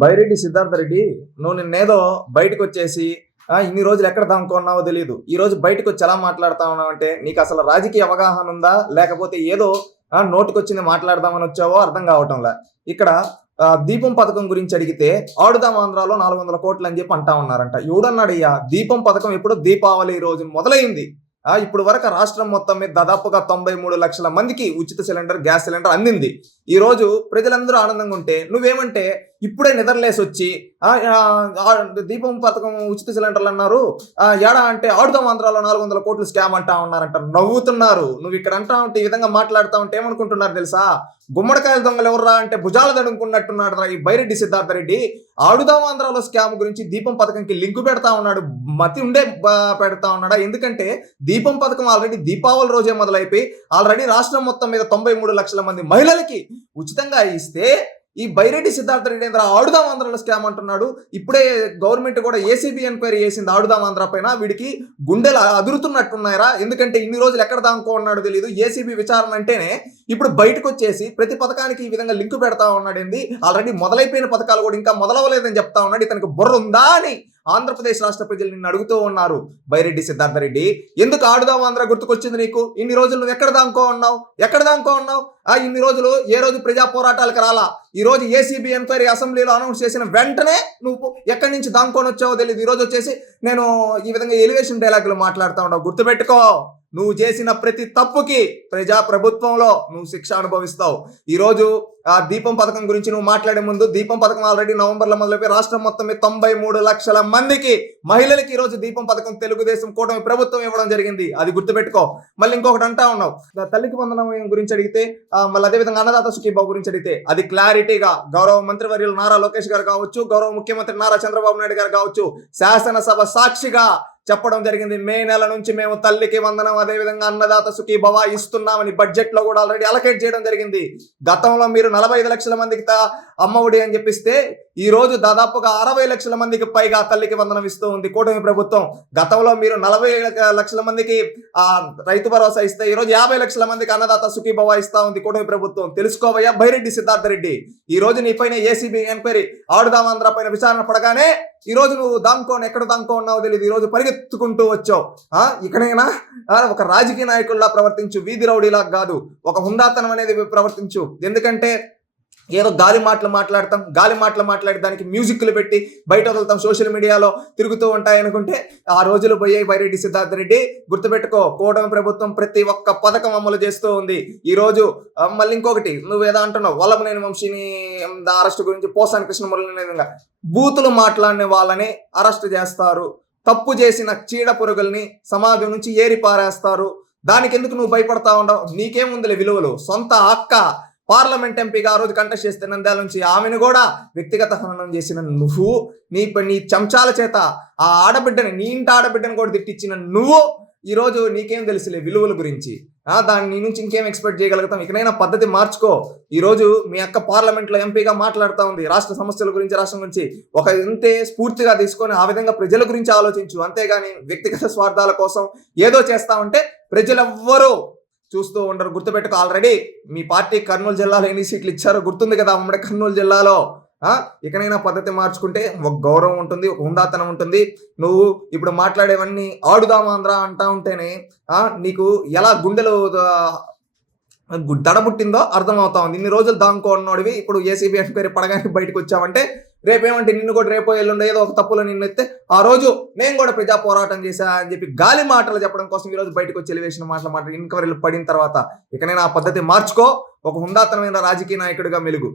బైరెడ్డి సిద్ధార్థ రెడ్డి, నువ్వు నిన్నేదో బయటకొచ్చేసి ఇన్ని రోజులు ఎక్కడ దాముకున్నావో తెలియదు. ఈ రోజు బయటకొచ్చి ఎలా మాట్లాడుతా ఉన్నావంటే నీకు అసలు రాజకీయ అవగాహన ఉందా? లేకపోతే ఏదో నోటికొచ్చింది మాట్లాడదామని వచ్చావో అర్థం కావటంలే. ఇక్కడ దీపం పథకం గురించి అడిగితే ఆడుదాం ఆంధ్రాలో 400 కోట్లు అని చెప్పి అంటా ఉన్నారంట. ఎవడన్నాడయ్యా? దీపం పథకం ఎప్పుడు దీపావళి రోజు మొదలైంది. ఇప్పుడు వరకు రాష్ట్రం మొత్తం మీద దాదాపుగా 93 లక్షల మందికి ఉచిత సిలిండర్, గ్యాస్ సిలిండర్ అందింది. ఈ రోజు ప్రజలందరూ ఆనందంగా ఉంటే నువ్వేమంటే ఇప్పుడే నిద్రలేసి వచ్చి దీపం పథకం ఉచిత సిలిండర్లు అన్నారు, ఏడా అంటే ఆడుదాం ఆంధ్రాలో 400 కోట్లు స్కామ్ అంటా ఉన్నారంట. నవ్వుతున్నారు. నువ్వు ఇక్కడ అంటా ఉంటే ఈ విధంగా మాట్లాడుతా ఉంటే ఏమనుకుంటున్నారు తెలుసా? గుమ్మడికాయల దొంగలు ఎవర్రా అంటే భుజాలు దడుకున్నట్టున్నాడు రా ఈ బైరెడ్డి సిద్ధార్థ రెడ్డి. ఆడుదాం ఆంధ్రాలో స్కామ్ గురించి దీపం పథకంకి లింకు పెడతా ఉన్నాడు. మతి ఉండే పెడతా ఉన్నాడా? ఎందుకంటే దీపం పథకం ఆల్రెడీ దీపావళి రోజే మొదలైపోయి ఆల్రెడీ రాష్ట్రం మొత్తం మీద 93 లక్షల మంది మహిళలకి ఉచితంగా ఇస్తే ఈ బైరెడ్డి సిద్ధార్థ రెడ్డి ఆడుదాం ఆంధ్రాలో స్కామ్ అంటున్నాడు. ఇప్పుడే గవర్నమెంట్ కూడా ఏసీబీ ఎంక్వైరీ చేసింది ఆడుదాం ఆంధ్ర పైన. వీడికి గుండెలు అదురుతున్నట్టున్నాయరా? ఎందుకంటే ఇన్ని రోజులు ఎక్కడ దాంకో ఉన్నాడు తెలియదు. ఏసీబీ విచారణ అంటేనే ఇప్పుడు బయటకు వచ్చేసి ప్రతి పథకానికి ఈ విధంగా లింకు పెడతా ఉన్నాడు. ఏంది? ఆల్రెడీ మొదలైపోయిన పథకాలు కూడా ఇంకా మొదలవలేదని చెప్తా ఉన్నాడు. ఇతనికి బుర్ర ఉందా అని ఆంధ్రప్రదేశ్ రాష్ట్ర ప్రజలు నిన్ను అడుగుతూ ఉన్నారు. బైరెడ్డి సిద్ధార్థ రెడ్డి, ఎందుకు ఆడుదాం ఆంధ్ర గుర్తుకొచ్చింది నీకు? ఇన్ని రోజులు నువ్వు ఎక్కడ దాంకో ఉన్నావు? ఇన్ని రోజులు ఏ రోజు ప్రజా పోరాటాలకు రాలా. ఈ రోజు ఏసీబీ ఎంక్వైరీ అసెంబ్లీలో అనౌన్స్ చేసిన వెంటనే నువ్వు ఎక్కడి నుంచి దాంకొని వచ్చావో తెలియదు. ఈ రోజు వచ్చేసి నేను ఈ విధంగా ఎలివేషన్ డైలాగులు మాట్లాడుతూ ఉన్నావు. గుర్తుపెట్టుకో, నువ్వు చేసిన ప్రతి తప్పుకి ప్రజా ప్రభుత్వంలో నువ్వు శిక్ష అనుభవిస్తావు. ఈరోజు దీపం పథకం గురించి నువ్వు మాట్లాడే ముందు, దీపం పథకం ఆల్రెడీ నవంబర్లో మొదలైపోయి రాష్ట్రం మొత్తం 93 లక్షల మందికి మహిళలకి ఈ రోజు దీపం పథకం తెలుగుదేశం కూటమి ప్రభుత్వం ఇవ్వడం జరిగింది. అది గుర్తుపెట్టుకో. మళ్ళీ ఇంకొకటి అంటా ఉన్నావు, తల్లికి వందనం గురించి అడిగితే, మళ్ళీ అదేవిధంగా అన్నదాత సుఖీబాబు గురించి అడిగితే అది క్లారిటీగా గౌరవ మంత్రివర్యులు నారా లోకేష్ గారు కావచ్చు, గౌరవ ముఖ్యమంత్రి నారా చంద్రబాబు నాయుడు గారు కావచ్చు, శాసనసభ సాక్షిగా చెప్పడం జరిగింది. మే నెల నుంచి మేము తల్లికి వందనం అదేవిధంగా అన్నదాత సుఖీభవ ఇస్తున్నామని బడ్జెట్ లో కూడా ఆల్రెడీ అలకేట్ చేయడం జరిగింది. గతంలో మీరు 45 లక్షల మందికి అమ్మఒడి అని చెప్పిస్తే ఈ రోజు దాదాపుగా 60 లక్షల మందికి పైగా తల్లికి వందనం ఇస్తూ ఉంది కూటమి ప్రభుత్వం. గతంలో మీరు 40 లక్షల మందికి రైతు భరోసా ఇస్తే ఈ రోజు 50 లక్షల మందికి అన్నదాత సుఖీభవ ఇస్తా ఉంది కూటమి ప్రభుత్వం. తెలుసుకోవయ్యా బైరెడ్డి సిద్ధార్థ రెడ్డి. ఈ రోజు నీ పైన ఏసీబీ ఎంక్వైరీ ఆడుదాం ఆంధ్ర పైన విచారణ పడగానే ఈ రోజు నువ్వు ఎక్కడ దాంకో ఉన్నావు తెలియదు. ఈ రోజు పరిగెత్తుకుంటూ వచ్చావు. ఇక్కడైనా ఒక రాజకీయ నాయకుల్లా ప్రవర్తించు, వీధి రౌడీలా కాదు. ఒక హుందాతనం అనేది ప్రవర్తించు. ఎందుకంటే ఏదో గాలి మాటలు మాట్లాడి దానికి మ్యూజిక్లు పెట్టి బయట వదులుతాం, సోషల్ మీడియాలో తిరుగుతూ ఉంటాయి అనుకుంటే ఆ రోజులు పోయాయి. బైరెడ్డి సిద్ధార్థ రెడ్డి గుర్తుపెట్టుకో, కూటమి ప్రభుత్వం ప్రతి ఒక్క పథకం అమలు చేస్తూ ఉంది. ఈ రోజు మళ్ళీ ఇంకొకటి నువ్వేదో అంటున్నావు, వల్లభనేని వంశీని అరెస్ట్ గురించి, పోసాని కృష్ణమురళి బూతులు మాట్లాడిన వాళ్ళని అరెస్ట్ చేస్తారు. తప్పు చేసిన చీడ పురుగుల్ని సమాజం నుంచి ఏరి పారేస్తారు. దానికి ఎందుకు నువ్వు భయపడతా ఉండవు? నీకేముందిలే విలువలు. సొంత అక్క పార్లమెంట్ ఎంపీగా ఆ రోజు కంటెస్ట్ చేస్తే నంద్యాల నుంచి ఆమెను కూడా వ్యక్తిగత హననం చేసిన నువ్వు, నీ చెంచాల చేత ఆ ఆడబిడ్డని, నీ ఇంటి ఆడబిడ్డని కూడా తిట్టించిన నువ్వు, ఈరోజు నీకేం తెలుసులే విలువల గురించి? దాన్ని నీ నుంచి ఇంకేం ఎక్స్పెక్ట్ చేయగలుగుతాం? ఇకనైనా పద్ధతి మార్చుకో. ఈరోజు మీ అక్క పార్లమెంట్లో ఎంపీగా మాట్లాడుతూ ఉంది రాష్ట్ర సమస్యల గురించి, రాష్ట్రం గురించి. ఒక ఇంతే స్ఫూర్తిగా తీసుకొని ఆ విధంగా ప్రజల గురించి ఆలోచించు. అంతేగాని వ్యక్తిగత స్వార్థాల కోసం ఏదో చేస్తా ఉంటే ప్రజలెవ్వరూ చూస్తూ ఉండరు. గుర్తుపెట్టుకో, ఆల్రెడీ మీ పార్టీ కర్నూలు జిల్లాలో ఎన్ని సీట్లు ఇచ్చారో గుర్తుంది కదా. ఉమ్మడి కర్నూలు జిల్లాలో ఇకనైనా పద్ధతి మార్చుకుంటే ఒక గౌరవం ఉంటుంది, ఒక హుందాతనం ఉంటుంది. నువ్వు ఇప్పుడు మాట్లాడేవన్నీ ఆడుదాం ఆంధ్ర అంటా ఉంటేనే నీకు ఎలా గుండెలు దడబుట్టిందో అర్థమవుతా ఉంది. ఇన్ని రోజులు దాంకో ఉన్నోడివి ఇప్పుడు ఏసీబీ ఎంక్వైరీ పడగానే బయటకు వచ్చావంటే రేపేమంటే నిన్ను కూడా రేపో ఎల్లుండో ఏదో ఒక తప్పులో నిన్ను ఎత్తే ఆ రోజు నేను కూడా ప్రజా పోరాటం చేశా అని చెప్పి గాలి మాటలు చెప్పడం కోసం ఈ రోజు బయటకు వచ్చి ఎలివేషన్ మాటలు ఎంక్వైరీలు పడిన తర్వాత ఇకనైనా ఆ పద్ధతి మార్చుకో. ఒక హుందాతనమైన రాజకీయ నాయకుడిగా మెలుగు.